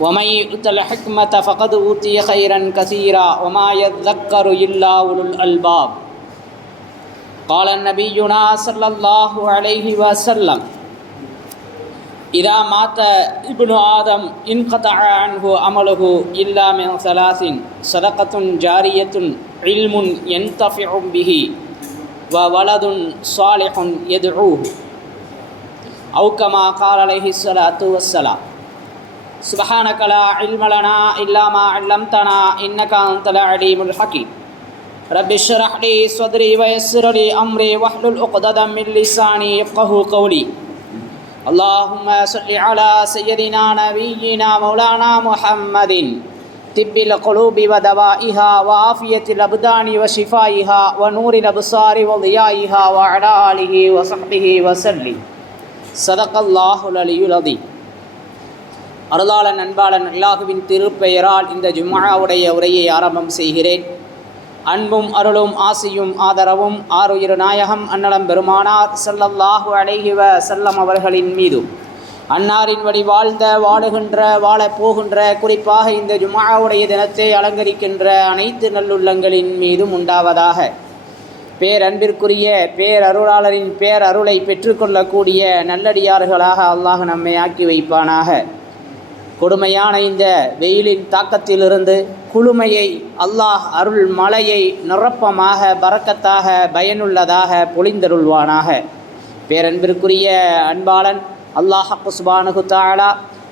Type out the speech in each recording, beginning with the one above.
ومن يؤت الحكمة فقد أوتي خيرا كثيرا وما يذكر إلا أولو الألباب. قال نبينا صلى الله عليه وسلم إذا مات ابن آدم انقطع عنه عمله إلا من ثلاث صدقة جارية علم ينتفع به وولد صالح يدعوه. أو كما قال عليه الصلاة والسلام سبحانك لا علم لنا إلا ما علمتنا إنك أنت العليم الحكيم. رب اشرح لي صدري ويسر لي أمري واحلل عقدة من لساني يفقه قولي. اللهم صل على سيدنا نبينا مولانا محمد. طب القلوب ودوائها وعافية الأبدان وشفائها ونور الأبصار وضيائها وعلى آله وصحبه وسلم. صدق الله العلي العظيم. அருளாளன் அன்பாளன் அல்லாஹுவின் திருப்பெயரால் இந்த ஜும்மாவுடைய உரையை ஆரம்பம் செய்கிறேன். அன்பும் அருளும் ஆசையும் ஆதரவும் ஆறுயிரு நாயகம் அன்னலம் பெருமானார் செல்லல்லாஹு அழகிவ செல்லம் அவர்களின் மீதும் அன்னாரின் வழி வாழ்ந்த வாழுகின்ற வாழப் போகின்ற குறிப்பாக இந்த ஜும்மாவுடைய தினத்தை அலங்கரிக்கின்ற அனைத்து நல்லுள்ளங்களின் மீதும் உண்டாவதாக. பேரன்பிற்குரிய பேரருளாளரின் பேரருளை பெற்றுக்கொள்ளக்கூடிய நல்லடியார்களாக அல்லாஹ் நம்மை ஆக்கி வைப்பானாக. கொடுமையான இந்த வெயிலின் தாக்கத்திலிருந்து குளுமையை அல்லாஹ் அருள் மலையை நிரப்பமாக பறக்கத்தாக பயனுள்ளதாக பொழிந்தருள்வானாக. பேரன்பிற்குரிய அன்பாளன் அல்லாஹ் சுபானகு தாலா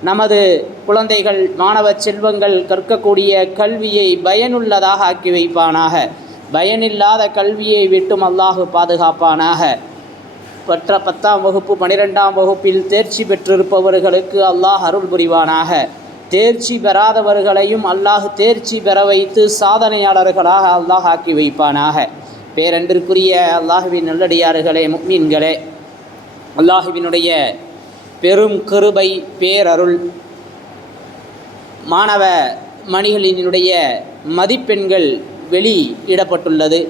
நமது குழந்தைகள் மாணவ செல்வங்கள் கற்கக்கூடிய கல்வியை பயனுள்ளதாக ஆக்கி வைப்பானாக. பயனில்லாத கல்வியை விட்டும் அல்லாஹு பாதுகாப்பானாக. பற்ற பத்தாம் வகுப்பு பனிரெண்டாம் வகுப்பில் தேர்ச்சி பெற்றிருப்பவர்களுக்கு அல்லாஹ் அருள் புரிவானாக. தேர்ச்சி பெறாதவர்களையும் அல்லாஹ் தேர்ச்சி பெற வைத்து சாதனையாளர்களாக அல்லாஹ் ஆக்கி வைப்பானாக. பேரன்பிற்குரிய அல்லாஹுவின் நல்லடியார்களே முக்மீன்களே அல்லாஹுவினுடைய பெரும் கிருபை பேரருள் மாணவ மணிகளினுடைய மதிப்பெண்கள் வெளியிடப்பட்டுள்ளது.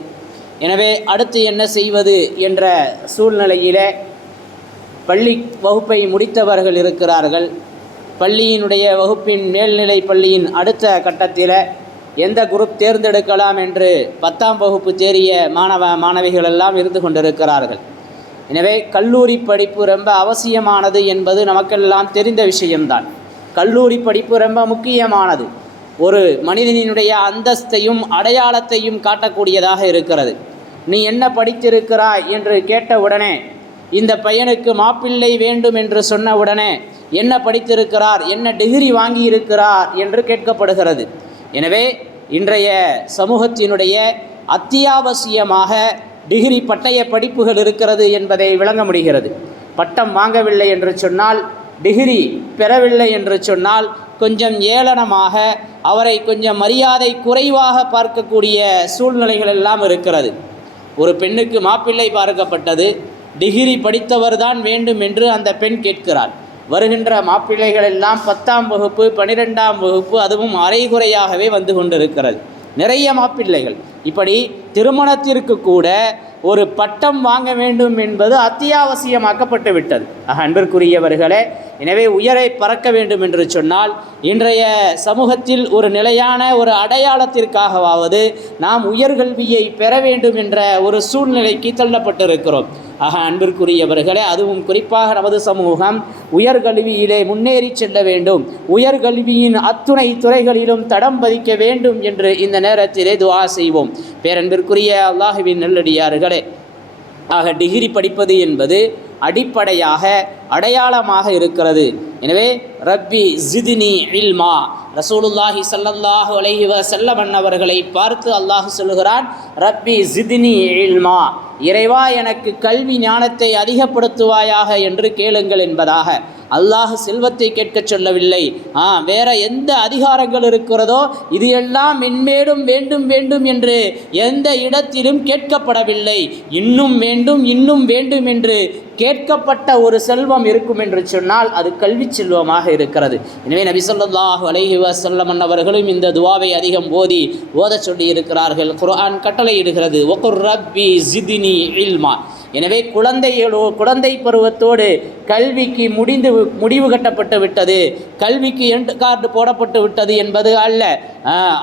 எனவே அடுத்து என்ன செய்வது என்ற சூழ்நிலையிலே பள்ளி வகுப்பை முடித்தவர்கள் இருக்கிறார்கள். பள்ளியினுடைய வகுப்பின் மேல்நிலை பள்ளியின் அடுத்த கட்டத்தில் எந்த குரூப் தேர்ந்தெடுக்கலாம் என்று பத்தாம் வகுப்பு தேறிய மாணவ மாணவிகள் எல்லாம் இருந்து கொண்டிருக்கிறார்கள். எனவே கல்லூரி படிப்பு ரொம்ப அவசியமானது என்பது நமக்கெல்லாம் தெரிந்த விஷயம்தான். கல்லூரி படிப்பு ரொம்ப முக்கியமானது. ஒரு மனிதனினுடைய அந்தஸ்தையும் அடையாளத்தையும் காட்டக்கூடியதாக இருக்கிறது. நீ என்ன படித்திருக்கிறாய் என்று கேட்டவுடனே இந்த பையனுக்கு மாப்பிள்ளை வேண்டும் என்று சொன்னவுடனே என்ன படித்திருக்கிறார் என்ன டிகிரி வாங்கியிருக்கிறார் என்று கேட்கப்படுகிறது. எனவே இன்றைய சமூகத்தினுடைய அத்தியாவசியமாக டிகிரி பட்டய படிப்புகள் இருக்கிறது என்பதை விளங்க முடிகிறது. பட்டம் வாங்கவில்லை என்று சொன்னால் டிகிரி பெறவில்லை என்று சொன்னால் கொஞ்சம் ஏளனமாக அவரை கொஞ்சம் மரியாதை குறைவாக பார்க்கக்கூடிய சூழ்நிலைகள் எல்லாம் இருக்கிறது. ஒரு பெண்ணுக்கு மாப்பிள்ளை பார்க்கப்பட்டது டிகிரி படித்தவர் தான் வேண்டும் என்று அந்த பெண் கேட்கிறார் வருகின்ற மாப்பிள்ளைகள் எல்லாம் பத்தாம் வகுப்பு பனிரெண்டாம் வகுப்பு அதுவும் அரைகுறையாகவே வந்து கொண்டிருக்கிறது. நிறைய மாப்பிள்ளைகள் இப்படி திருமணத்திற்கு கூட ஒரு பட்டம் வாங்க வேண்டும் என்பது அத்தியாவசியமாக்கப்பட்டு விட்டது அன்பிற்குரியவர்களே எனவே உயரை பறக்க வேண்டும் என்று சொன்னால் இன்றைய சமூகத்தில் ஒரு நிலையான ஒரு அடையாளத்திற்காகவாவது நாம் உயர்கல்வியை பெற வேண்டும் என்ற ஒரு சூழ்நிலைக்கு தள்ளப்பட்டிருக்கிறோம். ஆக அன்பிற்குரியவர்களே அதுவும் குறிப்பாக நமது சமூகம் உயர்கல்வியிலே முன்னேறி செல்ல வேண்டும். உயர்கல்வியின் அத்துணை துறைகளிலும் தடம் பதிக்க வேண்டும் என்று இந்த நேரத்திலே துவா செய்வோம். பேரன்பிற்குரிய அல்லாஹுவின் நல்லடியார்களே. ஆக டிகிரி படிப்பது என்பது அடிப்படையாக அடையாளமாக இருக்கிறது. எனவே ரப்பி ஜிதினி இல்மா. ரசூலுல்லாஹி ஸல்லல்லாஹு அலைஹி வஸல்லம் அவர்களை பார்த்து அல்லாஹ் சொல்கிறான் ரப்பி ஜிதினி இல்மா. இறைவா எனக்கு கல்வி ஞானத்தை அதிகப்படுத்துவாயாக என்று கேளுங்கள் என்பதாக. அல்லாஹ் செல்வத்தை கேட்கச் சொல்லவில்லை. ஆ வேற எந்த அதிகாரங்கள் இருக்கிறதோ இது எல்லாம் மென்மேலும் வேண்டும் வேண்டும் என்று எந்த இடத்திலும் கேட்கப்படவில்லை. இன்னும் வேண்டும் இன்னும் வேண்டும் என்று கேட்கப்பட்ட ஒரு செல்வம் இருக்கும் என்று சொன்னால் அது கல்வி செல்வமாக இருக்கிறது. எனவே நபி சொல்லாஹு அலஹி வஸல்லம் அவர்களும் இந்த துவாவை அதிகம் ஓதி ஓதச் சொல்லி இருக்கிறார்கள் குர்ஆன் கட்டளையிடுகிறது. ஒகுர் ரப்பி ஜிதின் இல்மா. எனவே குழந்தைகளோ குழந்தை பருவத்தோடு கல்விக்கு முடிந்து முடிவு கட்டப்பட்டு விட்டது. கல்விக்கு எண்ட் கார்டு போடப்பட்டு விட்டது என்பது அல்ல.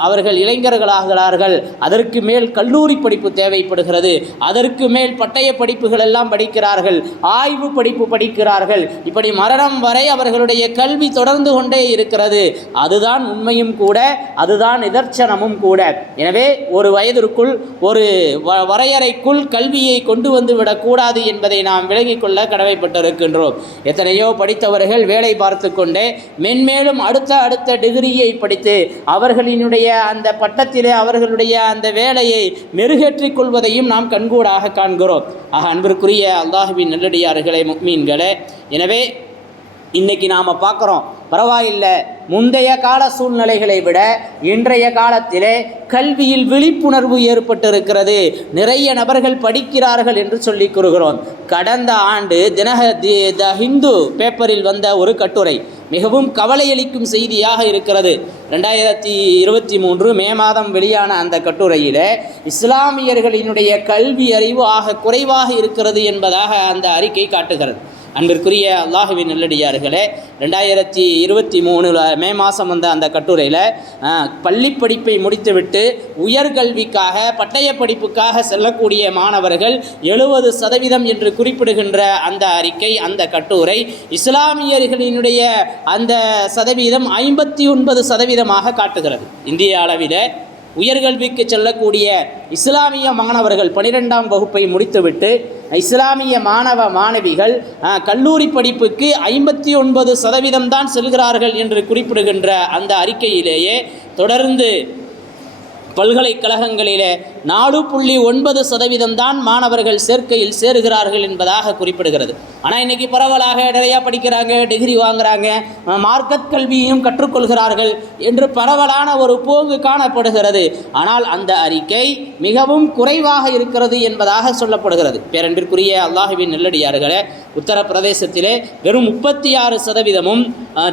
அவர்கள் இளைஞர்களாகிறார்கள். அதற்கு மேல் கல்லூரி படிப்பு தேவைப்படுகிறது. அதற்கு மேல் பட்டய படிப்புகள் எல்லாம் படிக்கிறார்கள். ஆய்வு படிப்பு படிக்கிறார்கள். இப்படி மரணம் வரை அவர்களுடைய கல்வி தொடர்ந்து கொண்டே இருக்கிறது. அதுதான் உண்மையும் கூட அதுதான் நிதர்சனமும் கூட. எனவே ஒரு வயதிற்குள் ஒரு வ- வரையறைக்குள் கல்வியை கொண்டு வந்து விடக்கூடாது என்பதை நாம் விலகிக்கொள்ள கடமைப்பட்டிருக்கின்றோம். எத்தனையோ படித்தவர்கள் வேலை பார்த்து கொண்டே மென்மேலும் அடுத்த அடுத்த டிகிரியை படித்து அவர்களினுடைய அந்த பட்டத்திலே அவர்களுடைய அந்த வேலையை மெருகேற்றிக் கொள்வதையும் நாம் கண்கூடாக காண்கிறோம். ஆக அன்பிற்குரிய அல்லாஹுவின் நல்லடியார்களே முக்மீன்களே. எனவே இன்னைக்கு நாம் பார்க்குறோம் பரவாயில்லை. முந்தைய கால சூழ்நிலைகளை விட இன்றைய காலத்திலே கல்வியில் விழிப்புணர்வு ஏற்பட்டிருக்கிறது. நிறைய நபர்கள் படிக்கிறார்கள் என்று சொல்லிக் கூறுகிறோம். கடந்த ஆண்டு தினக தி த ஹிந்து பேப்பரில் வந்த ஒரு கட்டுரை மிகவும் கவலையளிக்கும் செய்தியாக இருக்கிறது. ரெண்டாயிரத்தி இருபத்தி மூன்று மே மாதம் வெளியான அந்த கட்டுரையில் இஸ்லாமியர்களினுடைய கல்வி அறிவு ஆக குறைவாக இருக்கிறது என்பதாக அந்த அறிக்கை காட்டுகிறது. அன்பிற்குரிய அல்லாஹுவின் நல்லடியார்களே ரெண்டாயிரத்தி இருபத்தி மூணில் மே மாதம் வந்த அந்த கட்டுரையில் பள்ளி படிப்பை முடித்துவிட்டு உயர்கல்விக்காக பட்டய படிப்புக்காக செல்லக்கூடிய மாணவர்கள் எழுபது சதவீதம் என்று குறிப்பிடுகின்ற அந்த அறிக்கை அந்த கட்டுரை இஸ்லாமியர்களினுடைய அந்த சதவீதம் ஐம்பத்தி ஒன்பது சதவீதமாக காட்டுகிறது. இந்திய அளவில் உயர்கல்விக்கு செல்லக்கூடிய இஸ்லாமிய மாணவர்கள் பனிரெண்டாம் வகுப்பை முடித்துவிட்டு இஸ்லாமிய மாணவ மாணவிகள் கல்லூரி படிப்புக்கு ஐம்பத்தி ஒன்பது சதவீதம் தான் செல்கிறார்கள் என்று குறிப்பிடுகின்ற அந்த அறிக்கையிலேயே தொடர்ந்து பல்கலைக்கழகங்களிலே நாலு புள்ளி ஒன்பது சதவீதம் தான் மாணவர்கள் சேர்க்கையில் சேருகிறார்கள் என்பதாக குறிப்பிடுகிறது. ஆனால் இன்றைக்கி பரவலாக நிறையா படிக்கிறாங்க டிகிரி வாங்குகிறாங்க மார்க்கத் கல்வியையும் கற்றுக்கொள்கிறார்கள் என்று பரவலான ஒரு போங்கு காணப்படுகிறது. ஆனால் அந்த அறிக்கை மிகவும் குறைவாக இருக்கிறது என்பதாக சொல்லப்படுகிறது. பேரன்பிற்குரிய அல்லாஹுவின் நெல்லடியார்களே உத்தரப்பிரதேசத்திலே வெறும் முப்பத்தி ஆறு சதவீதமும்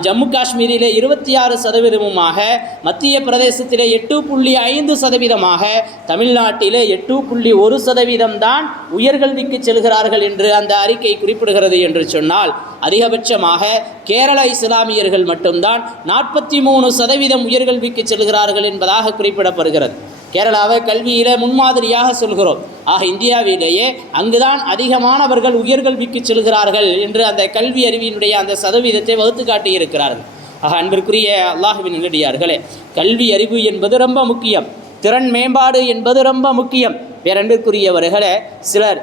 ஜம்மு காஷ்மீரிலே இருபத்தி ஆறு சதவீதமுமாக மத்திய பிரதேசத்திலே எட்டு புள்ளி ஐந்து சதவீதமாக தமிழ்நாட்டிலே எட்டு புள்ளி ஒரு சதவீதம் தான் உயர்கல்விக்கு செல்கிறார்கள் என்று அந்த அறிக்கை குறிப்பிடுகிறது என்று சொன்னால் அதிகபட்சமாக கேரள இஸ்லாமியர்கள் மட்டும்தான் நாற்பத்தி மூணு சதவீதம் உயர்கல்விக்கு செல்கிறார்கள் என்பதாக குறிப்பிடப்படுகிறது. கேரளாவை கல்வியிலே முன்மாதிரியாக சொல்கிறோம். ஆக இந்தியாவிலேயே அங்குதான் அதிகமானவர்கள் உயர்கல்விக்கு செல்கிறார்கள் என்று அந்த கல்வி அறிவியினுடைய அந்த சதவீதத்தை வகுத்து காட்டியிருக்கிறார்கள். ஆக அன்பிற்குரிய அல்லாஹுவின் நல்லடியார்களே கல்வி அறிவு என்பது ரொம்ப முக்கியம். திறன் மேம்பாடு என்பது ரொம்ப முக்கியம். பேரன்பிற்குரியவர்களே சிலர்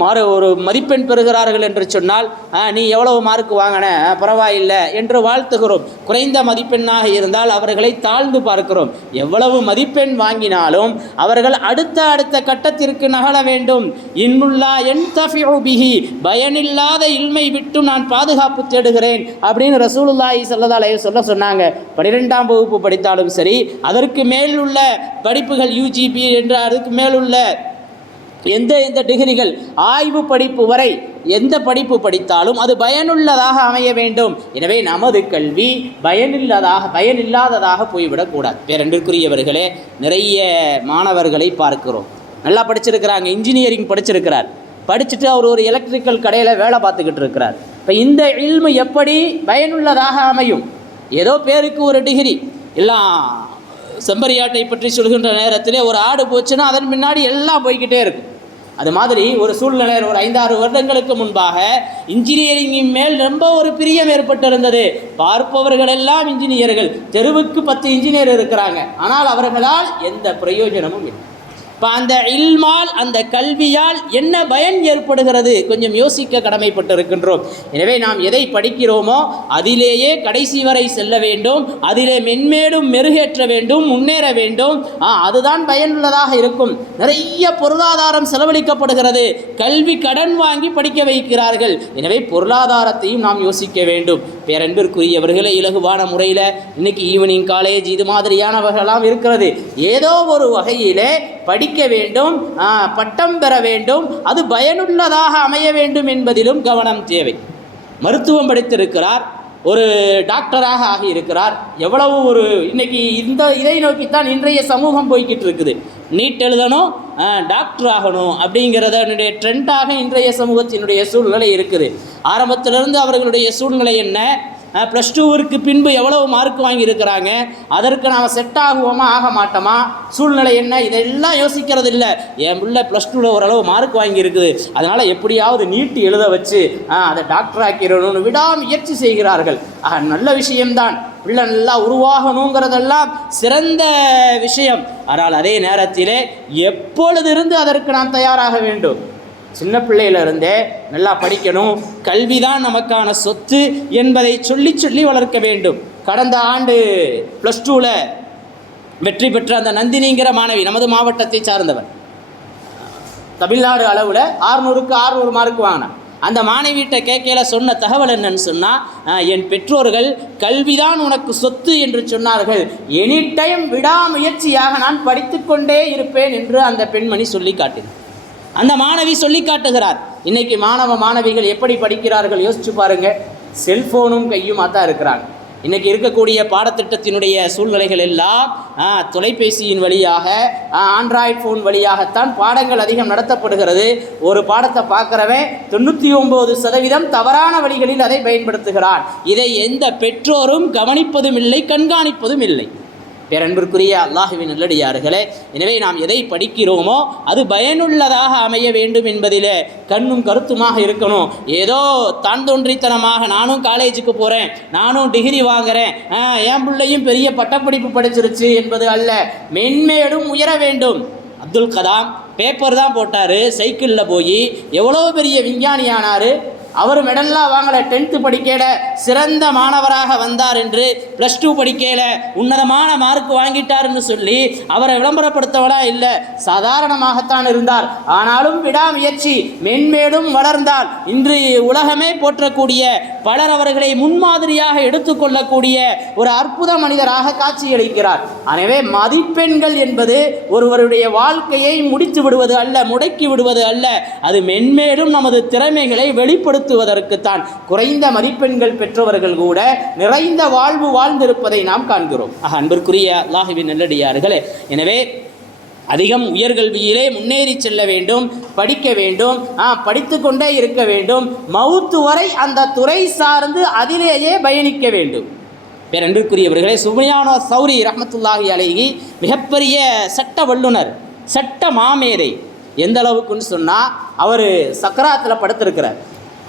மாறு ஒரு மதிப்பெண் பெறுகிறார்கள் என்று சொன்னால் நீ எவ்வளவு மார்க் வாங்கின? பரவாயில்லை என்று வாழ்த்துகிறோம். குறைந்த மதிப்பெண்ணாக இருந்தால் அவர்களை தாழ்ந்து பார்க்கிறோம். எவ்வளவு மதிப்பெண் வாங்கினாலும் அவர்கள் அடுத்த அடுத்த கட்டத்திற்கு நகர வேண்டும். இன்முல்லா என் தஃபிஹி பயனில்லாத இல்மை விட்டு நான் பாதுகாப்பு தேடுகிறேன் அப்படின்னு ரசூலுல்லாஹி ஸல்லல்லாஹு சொல்ல சொன்னாங்க. பன்னிரெண்டாம் வகுப்பு படித்தாலும் சரி அதற்கு மேல் உள்ள படிப்புகள் யூஜிபி என்று அதுக்கு மேலுள்ள எந்த எந்த டிகிரிகள் ஆய்வு படிப்பு வரை எந்த படிப்பு படித்தாலும் அது பயனுள்ளதாக அமைய வேண்டும். எனவே நமது கல்வி பயனில்லதாக பயனில்லாததாக போய்விடக்கூடாது. பேரன்பிற்குரியவர்களே நிறைய மாணவர்களை பார்க்கிறோம். நல்லா படிச்சிருக்கிறாங்க இன்ஜினியரிங் படிச்சிருக்கிறார். படிச்சுட்டு அவர் ஒரு எலக்ட்ரிக்கல் கடையில் வேலை பார்த்துக்கிட்டு இருக்கிறார். இப்போ இந்த இல்மு எப்படி பயனுள்ளதாக அமையும்? ஏதோ பேருக்கு ஒரு டிகிரி எல்லாம் செம்பரியாட்டை பற்றி சொல்கின்ற நேரத்திலே ஒரு ஆடு போச்சுன்னா அதன் பின்னாடி எல்லாம் போய்கிட்டே இருக்கும். அது மாதிரி ஒரு சூழ்நிலையில் ஒரு ஐந்தாறு வருடங்களுக்கு முன்பாக இன்ஜினியரிங்கின் மேல் ரொம்ப ஒரு பிரியம் ஏற்பட்டிருந்தது. பார்ப்பவர்கள் எல்லாம் இன்ஜினியர்கள். தெருவுக்கு பத்து இன்ஜினியர் இருக்கிறாங்க. ஆனால் அவர்களால் எந்த பிரயோஜனமும் இல்லை. இப்போ அந்த இல்மால் அந்த கல்வியால் என்ன பயன் ஏற்படுகிறது? கொஞ்சம் யோசிக்க கடமைப்பட்டிருக்கின்றோம். எனவே நாம் எதை படிக்கிறோமோ அதிலேயே கடைசி வரை செல்ல வேண்டும். அதிலே மென்மேலும் மெருகேற்ற வேண்டும் முன்னேற வேண்டும். அதுதான் பயனுள்ளதாக இருக்கும். நிறைய பொருளாதாரம் செலவழிக்கப்படுகிறது. கல்வி கடன் வாங்கி படிக்க வைக்கிறார்கள். எனவே பொருளாதாரத்தையும் நாம் யோசிக்க வேண்டும். பேரன்பிற்குரியவர்களே இலகுவான முறையில் இன்னைக்கு ஈவினிங் காலேஜ் இது மாதிரியானவர்களெல்லாம் இருக்கிறது. ஏதோ ஒரு வகையிலே படிக்க வேண்டும் பட்டம் பெற வேண்டும் அது பயனுள்ளதாக அமைய வேண்டும் என்பதிலும் கவனம் தேவை. மருத்துவம் படித்திருக்கிறார் ஒரு டாக்டராக ஆகியிருக்கிறார். எவ்வளவு ஒரு இன்னைக்கு இந்த இதை நோக்கித்தான் இன்றைய சமூகம் போய்கிட்டு இருக்குது. நீட் எழுதணும் டாக்டர் ஆகணும் அப்படிங்கிறதனுடைய ட்ரெண்டாக இன்றைய சமூகத்தினுடைய சூழ்நிலை இருக்குது. ஆரம்பத்திலிருந்து அவர்களுடைய சூழ்நிலை என்ன? ப்ளஸ் டூவிற்கு பின்பு எவ்வளவு மார்க் வாங்கியிருக்கிறாங்க? அதற்கு நாம் செட் ஆகுவோமா ஆக மாட்டோமா? சூழ்நிலை என்ன? இதெல்லாம் யோசிக்கிறது இல்லை. என் பிள்ளை ப்ளஸ் டூவில் ஓரளவு மார்க் வாங்கியிருக்குது. அதனால் எப்படியாவது நீட்டு எழுத வச்சு அதை டாக்டர் ஆக்கிடணும்னு விடாமுயற்சி செய்கிறார்கள். ஆக நல்ல விஷயம்தான். பிள்ளை நல்லா உருவாகணுங்கிறதெல்லாம் சிறந்த விஷயம். ஆனால் அதே நேரத்திலே எப்பொழுதிருந்து அதற்கு நாம் தயாராக வேண்டும்? சின்ன பிள்ளையிலிருந்தே நல்லா படிக்கணும். கல்விதான் நமக்கான சொத்து என்பதை சொல்லி சொல்லி வளர்க்க வேண்டும். கடந்த ஆண்டு ப்ளஸ் டூவில் வெற்றி பெற்ற அந்த நந்தினிங்கிற மாணவி நமது மாவட்டத்தை சார்ந்தவர் தமிழ்நாடு அளவில் ஆறுநூறுக்கு ஆறுநூறு மார்க் வாங்கினான். அந்த மாணவியிட்ட கேட்கையில சொன்ன தகவல் என்னன்னு சொன்னால் என் பெற்றோர்கள் கல்விதான் உனக்கு சொத்து என்று சொன்னார்கள். எனி டைம் விடாமுயற்சியாக நான் படித்துக்கொண்டே இருப்பேன் என்று அந்த பெண்மணி சொல்லி காட்டினார். அந்த மாணவி சொல்லி காட்டுகிறார். இன்னைக்கு மாணவ மாணவிகள் எப்படி படிக்கிறார்கள் யோசிச்சு பாருங்க. செல்போனும் கையுமா தான் இருக்கிறாங்க. இன்னைக்கு இருக்கக்கூடிய பாடத்திட்டத்தினுடைய சூழ்நிலைகள் எல்லாம் தொலைபேசியின் வழியாக ஆண்ட்ராய்ட் ஃபோன் வழியாகத்தான் பாடங்கள் அதிகம் நடத்தப்படுகிறது. ஒரு பாடத்தை பார்க்குறவன் தொண்ணூற்றி ஒம்பது சதவீதம் தவறான வழிகளில் அதை பயன்படுத்துகிறான். இதை எந்த பெற்றோரும் கவனிப்பதும் இல்லை கண்காணிப்பதும் இல்லை. பேரன்பிற்குரிய அல்லாஹுவின் நல்லடியார்களே எனவே நாம் எதை படிக்கிறோமோ அது பயனுள்ளதாக அமைய வேண்டும் என்பதிலே கண்ணும் கருத்துமாக இருக்கணும். ஏதோ தான் தோன்றித்தனமாக நானும் காலேஜுக்கு போகிறேன் நானும் டிகிரி வாங்குறேன் என் பிள்ளையும் பெரிய பட்டப்படிப்பு படிச்சிருச்சு என்பது அல்ல மென்மேலும் உயர வேண்டும். அப்துல் கலாம் பேப்பர் தான் போட்டார் சைக்கிளில் போய் எவ்வளோ பெரிய விஞ்ஞானி ஆனார் அவர் மெடல்லாம் வாங்கலை டென்த்து படிக்கையில் சிறந்த மாணவராக வந்தார் என்று ப்ளஸ் டூ படிக்கையில் உன்னதமான மார்க் வாங்கிட்டார்னு சொல்லி அவரை விளம்பரப்படுத்தவளா இல்லை சாதாரணமாகத்தான் இருந்தார். ஆனாலும் விடாமுயற்சி மென்மேலும் வளர்ந்தால் இன்று உலகமே போற்றக்கூடிய பலர் அவர்களை முன்மாதிரியாக எடுத்துக்கொள்ளக்கூடிய ஒரு அற்புத மனிதராக காட்சியளிக்கிறார். எனவே மதிப்பெண்கள் என்பது ஒருவருடைய வாழ்க்கையை முடித்து விடுவது அல்ல முடக்கி விடுவது அல்ல. அது மென்மேலும் நமது திறமைகளை வெளிப்படுத்த வெளிப்படுத்துவதற்குத்தான் குறைந்த மதிப்பெண்கள் பெற்றவர்கள் கூட நிறைந்த வாழ்வு வாழ்ந்திருப்பதை நாம் காண்கிறோம். ஆக அன்பிற்குரிய அல்லாஹுவின் நல்லடியார்களே எனவே அதிகம் உயர்கல்வியிலே முன்னேறி செல்ல வேண்டும் படிக்க வேண்டும் ஆ படித்து கொண்டே இருக்க வேண்டும் மவுத்து வரை அந்த துறை சார்ந்து அதிலேயே பயணிக்க வேண்டும். பேரன்பிற்குரியவர்களே சுபனியானோ சௌரி ரஹமத்துல்லாஹி அலைஹி மிகப்பெரிய சட்ட வல்லுனர் சட்ட மாமேதை. எந்த அளவுக்குன்னு சொன்னால் அவர் சக்கராத்தில் படுத்திருக்கிறார்.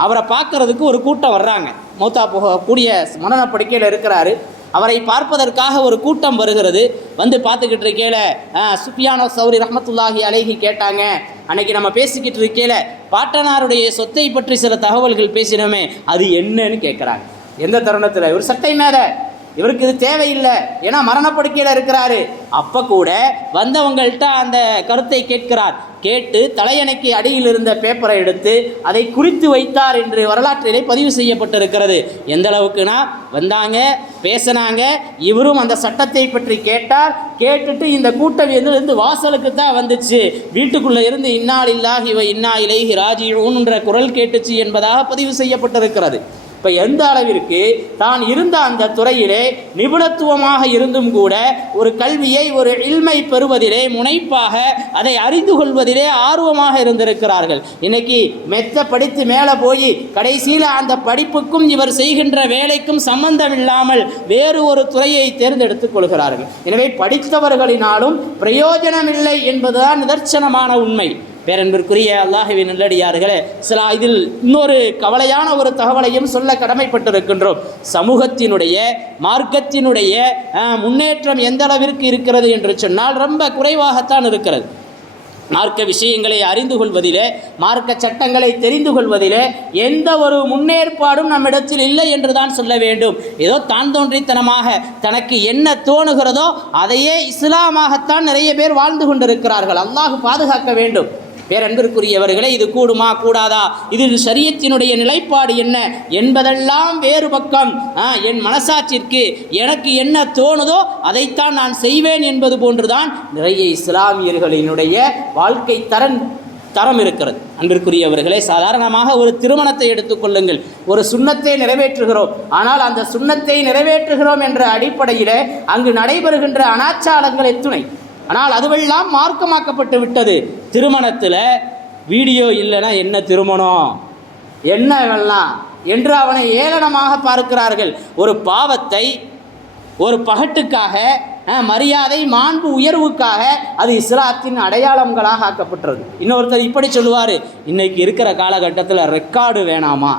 அவரை பார்க்கறதுக்கு ஒரு கூட்டம் வர்றாங்க. மூத்தா போகக்கூடிய மரண படுக்கையில் இருக்கிறாரு. அவரை பார்ப்பதற்காக ஒரு கூட்டம் வருகிறது. வந்து பார்த்துக்கிட்டு இருக்கையில சுப்பியானோ சுஃபியானோ சௌரி ரஹமத்துல்லாஹி அலைஹி கேட்டாங்க. அன்னைக்கு நம்ம பேசிக்கிட்டு இருக்கையில பாட்டனாருடைய சொத்தை பற்றி சில தகவல்கள் பேசினோமே அது என்னன்னு கேட்குறாங்க எந்த தருணத்தில்? ஒரு சட்டை மேலே. இவருக்கு இது தேவையில்லை. ஏன்னா மரணப்படுக்கையில் இருக்கிறாரு. அப்போ கூட வந்தவங்கள்ட்ட அந்த கருத்தை கேட்கிறார். கேட்டு தலையணைக்கு அடியில் இருந்த பேப்பரை எடுத்து அதை குறித்து வைத்தார் என்று வரலாற்றிலே பதிவு செய்யப்பட்டிருக்கிறது. எந்த அளவுக்குனா வந்தாங்க பேசினாங்க இவரும் அந்த சட்டத்தை பற்றி கேட்டார். கேட்டுட்டு இந்த கூட்டம் இருந்து வாசலுக்கு தான் வந்துச்சு. வீட்டுக்குள்ளே இருந்து இன்னால் இல்லாஹி வ இன்னா இலைஹி ராஜியூன்ற குரல் கேட்டுச்சு என்பதாக பதிவு செய்யப்பட்டிருக்கிறது. இப்போ எந்த அளவிற்கு தான் இருந்த அந்த துறையிலே நிபுணத்துவமாக இருந்தும் கூட ஒரு கல்வியை ஒரு இல்மை பெறுவதிலே முனைப்பாக அதை அறிந்து கொள்வதிலே ஆர்வமாக இருந்திருக்கிறார்கள். இன்னைக்கு மெத்த படித்து மேலே போய் கடைசியில் அந்த படிப்புக்கும் இவர் செய்கின்ற வேலைக்கும் சம்பந்தமில்லாமல் வேறு ஒரு துறையை தேர்ந்தெடுத்துக் கொள்கிறார்கள். எனவே படித்தவர்களினாலும் பிரயோஜனமில்லை என்பதுதான் நிதர்சனமான உண்மை. பேரன்பிற்குரிய அல்லாஹுவின் நல்லடியார்களே சில இதில் இன்னொரு கவலையான ஒரு தகவலையும் சொல்ல கடமைப்பட்டிருக்கின்றோம். சமூகத்தினுடைய மார்க்கத்தினுடைய முன்னேற்றம் எந்த அளவிற்கு இருக்கிறது என்று சொன்னால் ரொம்ப குறைவாகத்தான் இருக்கிறது. மார்க்க விஷயங்களை அறிந்து கொள்வதிலே மார்க்க சட்டங்களை தெரிந்து கொள்வதிலே எந்த ஒரு முன்னேற்பாடும் நம்மிடத்தில் இல்லை என்று தான் சொல்ல வேண்டும். ஏதோ தான் தோன்றித்தனமாக தனக்கு என்ன தோணுகிறதோ அதையே இஸ்லாமாகத்தான் நிறைய பேர் வாழ்ந்து கொண்டிருக்கிறார்கள். அல்லாஹ் பாதுகாக்க வேண்டும். பேரன்பிற்குரியவர்களே இது கூடுமா கூடாதா? இதில் சரியத்தினுடைய நிலைப்பாடு என்ன? என்பதெல்லாம் வேறு பக்கம். ஆ, என் மனசாட்சிற்கு எனக்கு என்ன தோணுதோ அதைத்தான் நான் செய்வேன் என்பது போன்றுதான் நிறைய இஸ்லாமியர்களினுடைய வாழ்க்கை தரன் தரம் இருக்கிறது. அன்பிற்குரியவர்களே சாதாரணமாக ஒரு திருமணத்தை எடுத்துக்கொள்ளுங்கள் ஒரு சுண்ணத்தை நிறைவேற்றுகிறோம். ஆனால் அந்த சுண்ணத்தை நிறைவேற்றுகிறோம் என்ற அடிப்படையிலே அங்கு நடைபெறுகின்ற அனாச்சாரங்களை துணை. ஆனால் அதுவெல்லாம் மார்க்கமாக்கப்பட்டு விட்டது. திருமணத்தில் வீடியோ இல்லைன்னா என்ன திருமணம்? என்ன வெல்லாம் என்று அவனை ஏளனமாக பார்க்கிறார்கள். ஒரு பாவத்தை ஒரு பகட்டுக்காக மரியாதை மாண்பு உயர்வுக்காக அது இஸ்லாத்தின் அடையாளங்களாக ஆக்கப்பட்டுறது இன்னொருத்தர் இப்படி சொல்லுவார் இன்னைக்கு இருக்கிற காலகட்டத்தில் ரெக்கார்டு வேணாமா?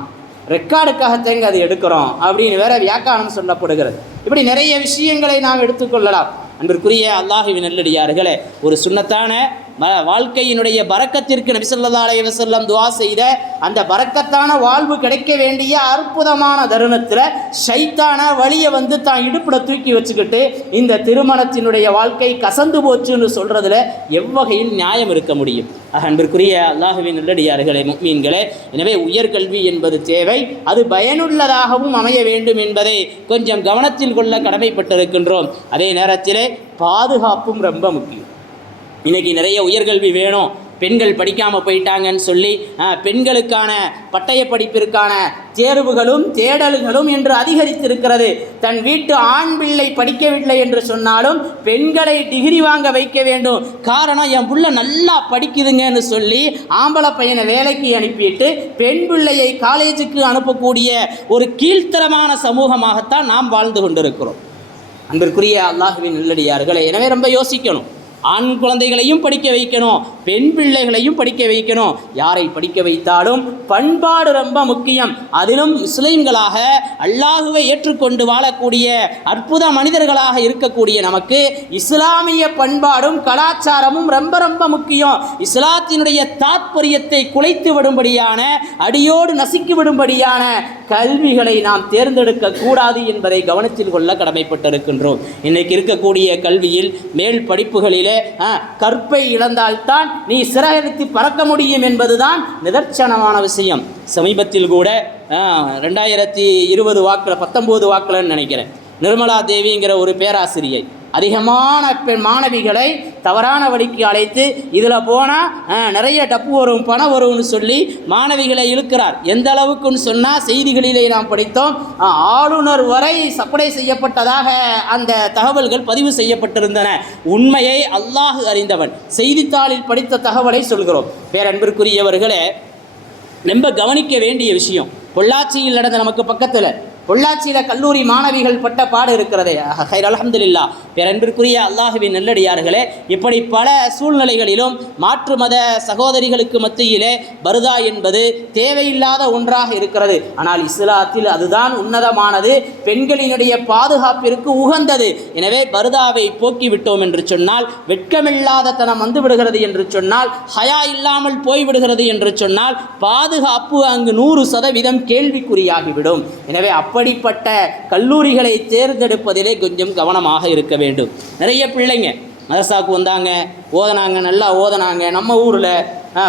ரெக்கார்டுக்காகத்தேங்க அது எடுக்கிறோம். அப்படின்னு வேற வியாக்கானம் சொல்லப்படுகிறது. இப்படி நிறைய விஷயங்களை நாம் எடுத்துக்கொள்ளலாம். அன்பிற்குரிய அல்லாஹுவின் நல்லடியார்களே ஒரு சுன்னத்தான வாழ்க்கையினுடைய பறக்கத்திற்கு நபிசல்லா அலைஹி துவா செய்த அந்த பறக்கத்தான வாழ்வு கிடைக்க வேண்டிய அற்புதமான தருணத்தில் ஷைத்தான வழியை வந்து தான் இடுப்பில் தூக்கி வச்சுக்கிட்டு இந்த திருமணத்தினுடைய வாழ்க்கை கசந்து போச்சுன்னு சொல்கிறதுல எவ்வகையில் நியாயம் இருக்க முடியும்? அன்பிற்குரிய அல்லாஹுவின் நல்லடியார்களே மீன்களே எனவே உயர்கல்வி என்பது தேவை அது பயனுள்ளதாகவும் அமைய வேண்டும் என்பதை கொஞ்சம் கவனத்தில் கொள்ள கடமைப்பட்டிருக்கின்றோம். அதே நேரத்திலே பாதுகாப்பும் ரொம்ப முக்கியம். இன்றைக்கி நிறைய உயர்கல்வி வேணும். பெண்கள் படிக்காமல் போயிட்டாங்கன்னு சொல்லி பெண்களுக்கான பட்டய படிப்பிற்கான தேர்வுகளும் தேடல்களும் என்று அதிகரித்திருக்கிறது. தன் வீட்டு ஆண் பிள்ளை படிக்கவில்லை என்று சொன்னாலும் பெண்களை டிகிரி வாங்க வைக்க வேண்டும். காரணம் என் புள்ள நல்லா படிக்குதுங்கன்னு சொல்லி ஆம்பளை பையனை வேலைக்கு அனுப்பிட்டு பெண் பிள்ளையை காலேஜுக்கு அனுப்பக்கூடிய ஒரு கீழ்த்தரமான சமூகமாகத்தான் நாம் வாழ்ந்து கொண்டிருக்கிறோம். அன்பிற்குரிய அல்லாஹுவின் நல்லடியார்களே எனவே ரொம்ப யோசிக்கணும். ஆண் குழந்தைகளையும் படிக்க வைக்கணும் பெண் பிள்ளைகளையும் படிக்க வைக்கணும். யாரை படிக்க வைத்தாலும் பண்பாடு ரொம்ப முக்கியம். அதிலும் முஸ்லீம்களாக அல்லாஹுவை ஏற்றுக்கொண்டு வாழக்கூடிய அற்புத மனிதர்களாக இருக்கக்கூடிய நமக்கு இஸ்லாமிய பண்பாடும் கலாச்சாரமும் ரொம்ப ரொம்ப முக்கியம். இஸ்லாத்தினுடைய தாத்பரியத்தை குலைத்து விடும்படியான அடியோடு நசுக்கி விடும்படியான கல்விகளை நாம் தேர்ந்தெடுக்க கூடாது என்பதை கவனத்தில் கொள்ள கடமைப்பட்டிருக்கின்றோம். இன்னைக்கு இருக்கக்கூடிய கல்வியில் மேல் படிப்புகளில் ஆ, கற்பை இழந்தால்தான் நீ சிறகடித்து பறக்க முடியும் என்பதுதான் நிதர்சனமான விஷயம். சமீபத்தில் கூட ரெண்டாயிரத்தி இருபது வாக்கில் பத்தொம்போது வாக்கில்னு நினைக்கிறேன். நிர்மலா தேவிங்கிற ஒரு பேராசிரியை. அதிகமான பெண் மாணவிகளை தவறான வழிக்கு அழைத்து இதில் போனால் நிறைய டப்பு வரும் பணம் வரும்னு சொல்லி மாணவிகளை இழுக்கிறார். எந்த அளவுக்குன்னு சொன்னால் செய்திகளிலே நாம் படித்தோம் ஆளுநர் வரை சப்ளை செய்யப்பட்டதாக அந்த தகவல்கள் பதிவு செய்யப்பட்டிருந்தன. உண்மையை அல்லாஹ் அறிந்தவன். செய்தித்தாளில் படித்த தகவலை சொல்கிறோம். பேரன்பிற்குரியவர்களே ரொம்ப கவனிக்க வேண்டிய விஷயம் பொள்ளாச்சியில் நடந்த நமக்கு பக்கத்தில் பொள்ளாச்சியில் கல்லூரி மாணவிகள் பட்ட பாடு இருக்கிறதே. ஹைர் அலமதுல்லா பிறன்பிற்குரிய அல்லாஹுவின் நெல்லடியார்களே இப்படி பல சூழ்நிலைகளிலும் மாற்று மத சகோதரிகளுக்கு மத்தியிலே பருதா என்பது தேவையில்லாத ஒன்றாக இருக்கிறது. ஆனால் இஸ்லாத்தில் அதுதான் உன்னதமானது. பெண்களினுடைய பாதுகாப்பிற்கு உகந்தது. எனவே பருதாவை போக்கிவிட்டோம் என்று சொன்னால் வெட்கமில்லாத தனம் வந்து விடுகிறது என்று சொன்னால் ஹயா இல்லாமல் போய்விடுகிறது என்று சொன்னால் பாதுகாப்பு அங்கு நூறு சதவீதம் கேள்விக்குறியாகிவிடும். எனவே அப்படிப்பட்ட கல்லூரிகளை தேர்ந்தெடுப்பதிலே கொஞ்சம் கவனமாக இருக்க வேண்டும். நிறைய பிள்ளைங்க மதரசாவுக்கு வந்தாங்க ஓதனாங்க நல்லா ஓதனாங்க நம்ம ஊரில்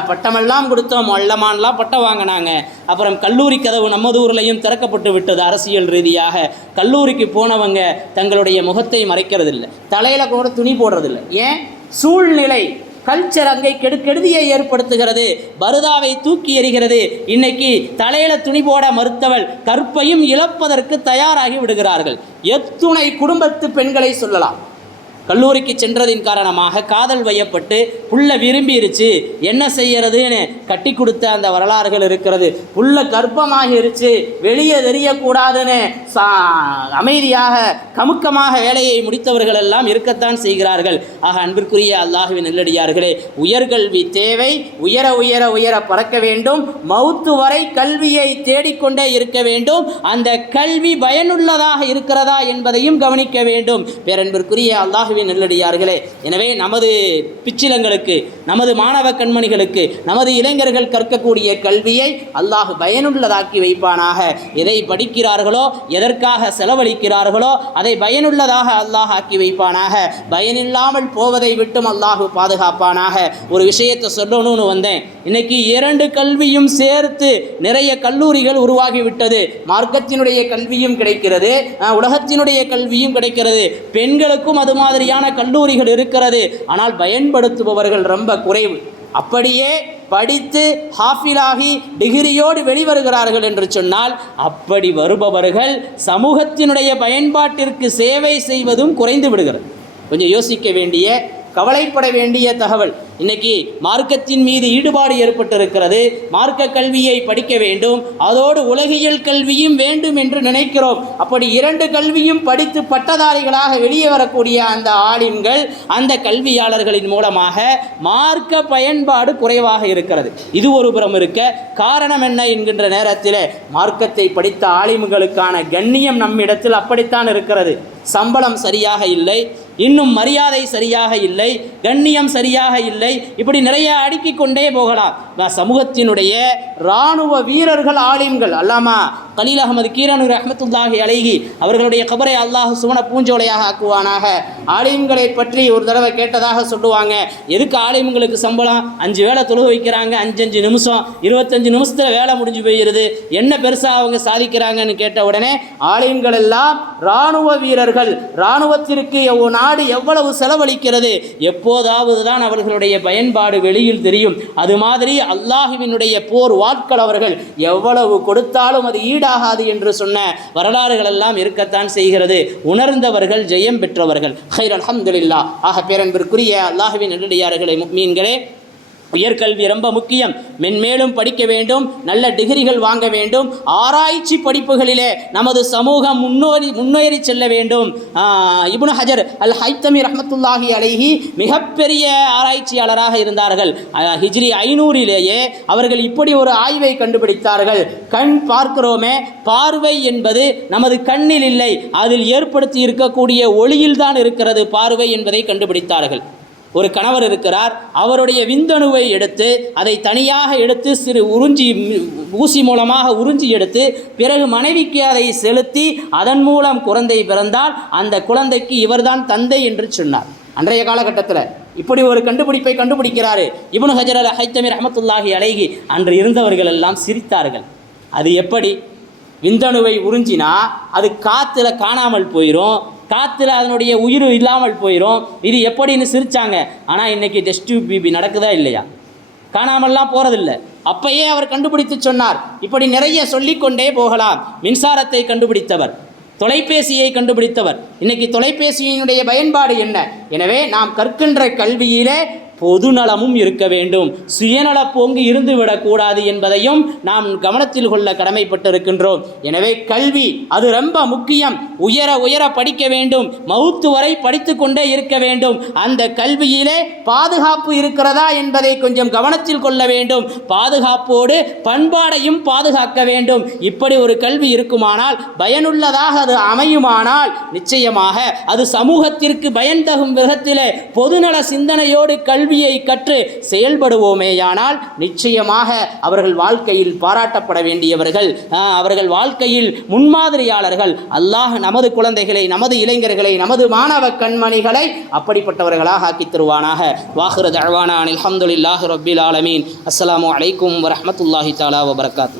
பட்டமெல்லாம் கொடுத்தோம் வல்லமான்லாம் பட்டம் வாங்கினாங்க. அப்புறம் கல்லூரி கதவு நமது ஊர்லேயும் திறக்கப்பட்டு விட்டது அரசியல் ரீதியாக. கல்லூரிக்கு போனவங்க தங்களுடைய முகத்தை மறைக்கிறதில்லை. தலையில் கூட துணி போடுறதில்லை. ஏன்? சூழ்நிலை கல்ச்சர் அங்கே கெடு கெடுதியை ஏற்படுத்துகிறது. பருதாவை தூக்கி எறிகிறது. இன்னைக்கு தலையில துணி போட மறுத்தவள் கற்பையும் இழப்பதற்கு தயாராகி விடுகிறார்கள். எத்துணை குடும்பத்து பெண்களை சொல்லலாம். கல்லூரிக்கு சென்றதின் காரணமாக காதல் வயப்பட்டு புள்ள விரும்பிருச்சு. என்ன செய்யறதுன்னு கட்டி கொடுத்த அந்த வரலாறுகள் இருக்கிறது. புள்ள கர்ப்பமாகிருச்சு. வெளியே தெரியக்கூடாதுன்னு சா அமைதியாக கமுக்கமாக வேலையை முடித்தவர்கள் எல்லாம் இருக்கத்தான் செய்கிறார்கள். ஆக அன்பிற்குரிய அல்லாஹுவின் நெல்லடியார்களே உயர்கல்வி தேவை. உயர உயர உயர பறக்க வேண்டும். மௌத்து வரை கல்வியை தேடிக்கொண்டே இருக்க வேண்டும். அந்த கல்வி பயனுள்ளதாக இருக்கிறதா என்பதையும் கவனிக்க வேண்டும். பேரன்பிற்குரிய அல்லாஹுவின் அல்லாஹுவின் நெல்லடியார்களே. எனவே நமது பிச்சிலங்களுக்கு நமது மாணவ கண்மணிகளுக்கு நமது இளைஞர்கள் கற்கக்கூடிய கல்வியை அல்லாஹ் பயனுள்ளதாக்கி வைப்பானாக. எதை படிக்கிறார்களோ எதற்காக செலவழிக்கிறார்களோ அதை பயனுள்ளதாக அல்லாஹ் ஆக்கி வைப்பானாக. பயனில்லாமல் போவதை விட்டும் அல்லாஹு பாதுகாப்பானாக. ஒரு விஷயத்தை சொல்லணும்னு வந்தேன். இன்னைக்கு இரண்டு கல்வியும் சேர்த்து நிறைய கல்லூரிகள் உருவாகிவிட்டது. மார்க்கத்தினுடைய கல்வியும் கிடைக்கிறது உலகத்தினுடைய கல்வியும் கிடைக்கிறது. பெண்களுக்கும் அது மாதிரி சரியான கல்லூரிகள் இருக்கிறது. ஆனால் பயன்படுத்துபவர்கள் ரொம்ப குறைவு. அப்படியே படித்து ஹாஃபிலாகி டிகிரியோடு வெளிவருகிறார்கள் என்று சொன்னால் அப்படி வருபவர்கள் சமூகத்தினுடைய பயன்பாட்டிற்கு சேவை செய்வதும் குறைந்து விடுகிறது. கொஞ்சம் யோசிக்க வேண்டிய கவலைப்பட வேண்டிய தகவல். இன்னைக்கு மார்க்கத்தின் மீது ஈடுபாடு ஏற்பட்டிருக்கிறது. மார்க்க கல்வியை படிக்க வேண்டும். அதோடு உலகியல் கல்வியும் வேண்டும் என்று நினைக்கிறோம். அப்படி இரண்டு கல்வியும் படித்து பட்டதாரிகளாக வெளியே வரக்கூடிய அந்த ஆலிம்கள் அந்த கல்வியாளர்களின் மூலமாக மார்க்க பயன்பாடு குறைவாக இருக்கிறது. இது ஒரு புறம் இருக்க. காரணம் என்ன என்கின்ற நேரத்தில் மார்க்கத்தை படித்த ஆலிம்களுக்கான கண்ணியம் நம்மிடத்தில் அப்படித்தான் இருக்கிறது. சம்பளம் சரியாக இல்லை. இன்னும் மரியாதை சரியாக இல்லை கண்ணியம் சரியாக இல்லை இப்படி நிறைய அடுக்கிக் கொண்டே போகலாம். நான் சமூகத்தினுடைய இராணுவ வீரர்கள் ஆலிம்கள் அல்லாமா கலீல் அகமது கீரனூர் அஹமத்துல்லாஹி அழகி அவர்களுடைய கபரை அல்லாஹ் சுவன பூஞ்சோலையாக ஆக்குவானாக. ஆலிம்களை பற்றி ஒரு தடவை கேட்டதாக சொல்லுவாங்க. எதுக்கு ஆலிம்களுக்கு சம்பளம்? அஞ்சு வேளை தொழுக வைக்கிறாங்க அஞ்சஞ்சு நிமிஷம் இருபத்தஞ்சு நிமிஷத்தில் வேலை முடிஞ்சு போயிடுது. என்ன பெருசாக அவங்க சாதிக்கிறாங்கன்னு கேட்ட உடனே ஆலிம்கள் எல்லாம் இராணுவ வீரர்கள் இராணுவத்திற்கு நாடு எவ்வளவு செலவழிக்கிறது? எப்போதாவது தான் அவர்களுடைய பயன்பாடு வெளியில் தெரியும். அது மாதிரி அல்லாஹுவினுடைய போர் வாட்கள் அவர்கள் எவ்வளவு கொடுத்தாலும் அது ஈடாகாது என்று சொன்ன வரலாறுகள் எல்லாம் இருக்கத்தான் செய்கிறது. உணர்ந்தவர்கள் ஜெயம் பெற்றவர்கள். ஹைர் அலமதுல்லா ஆக பேரன்பிற்குரிய அல்லாஹுவின் நெல்லடியார்களை மீன்களே உயர்கல்வி ரொம்ப முக்கியம். மென்மேலும் படிக்க வேண்டும் நல்ல டிகிரிகள் வாங்க வேண்டும். ஆராய்ச்சி படிப்புகளிலே நமது சமூகம் முன்னோரி முன்னேறி செல்ல வேண்டும். இபுன் ஹஜர் அல் ஹைத்தமி ரஹமத்துல்லாஹி அலைஹி மிகப்பெரிய ஆராய்ச்சியாளராக இருந்தார்கள். ஹிஜ்ரி ஐநூறிலேயே அவர்கள் இப்படி ஒரு ஆய்வை கண்டுபிடித்தார்கள். கண் பார்க்கிறோமே பார்வை என்பது நமது கண்ணில் இல்லை அதில் ஏற்படுத்தி இருக்கக்கூடிய ஒளியில் தான் இருக்கிறது பார்வை என்பதை கண்டுபிடித்தார்கள். ஒரு கணவர் இருக்கிறார் அவருடைய விந்தணுவை எடுத்து அதை தனியாக எடுத்து சிறு உறிஞ்சி ஊசி மூலமாக உறிஞ்சி எடுத்து பிறகு மனைவிக்கு அதை செலுத்தி அதன் மூலம் குழந்தை பிறந்தால் அந்த குழந்தைக்கு இவர்தான் தந்தை என்று சொன்னார். அன்றைய காலகட்டத்தில் இப்படி ஒரு கண்டுபிடிப்பை கண்டுபிடிக்கிறாரு. இவனு ஹஜர் அல் ஹைத்தமி ரஹமத்துல்லாஹி அழகி அன்று இருந்தவர்கள் எல்லாம் சிரித்தார்கள். அது எப்படி? விந்தணுவை உறிஞ்சினா அது காற்றுல காணாமல் போயிடும் காற்றுல அதனுடைய உயிர் இல்லாமல் போயிடும் இது எப்படின்னு சிரிச்சாங்க. ஆனால் இன்னைக்கு டெஸ்ட் டியூப் பிபி நடக்குதா இல்லையா? காணாமல்லாம் போகிறதில்ல அப்பயே அவர் கண்டுபிடித்து சொன்னார். இப்படி நிறைய சொல்லிக்கொண்டே போகலாம். மின்சாரத்தை கண்டுபிடித்தவர். தொலைபேசியை கண்டுபிடித்தவர். இன்னைக்கு தொலைபேசியினுடைய பயன்பாடு என்ன? எனவே நாம் கற்கின்ற கல்வியிலே பொதுநலமும் இருக்க வேண்டும். சுயநல போங்கு இருந்து விடக்கூடாது என்பதையும் நாம் கவனத்தில் கொள்ள கடமைப்பட்டிருக்கின்றோம். எனவே கல்வி அது ரொம்ப முக்கியம். உயர உயர படிக்க வேண்டும். மவுத்து வரை படித்து கொண்டே இருக்க வேண்டும். அந்த கல்வியிலே பாதுகாப்பு இருக்கிறதா என்பதை கொஞ்சம் கவனத்தில் கொள்ள வேண்டும். பாதுகாப்போடு பண்பாடையும் பாதுகாக்க வேண்டும். இப்படி ஒரு கல்வி இருக்குமானால் பயனுள்ளதாக அது அமையுமானால் நிச்சயமாக அது சமூகத்திற்கு பயன் தகும் விதத்திலே பொதுநல சிந்தனையோடு கல்வியை கற்று செயல்படுவோமேயானால் நிச்சயமாக அவர்கள் வாழ்க்கையில் பாராட்டப்பட வேண்டியவர்கள். அவர்கள் வாழ்க்கையில் முன்மாதிரியாளர்கள். அல்லாஹ் நமது குழந்தைகளை நமது இளைஞர்களை நமது மாணவ கண்மணிகளை அப்படிப்பட்டவர்களாக ஆக்கி தருவானாக. வாஹிர தழ்வானான் அலமதுல்லாஹ் ரபில் ஆலமீன். அஸ்லாம் அலைக்கும் வரமத்துல்லாஹி தாலா வபர்காத்து.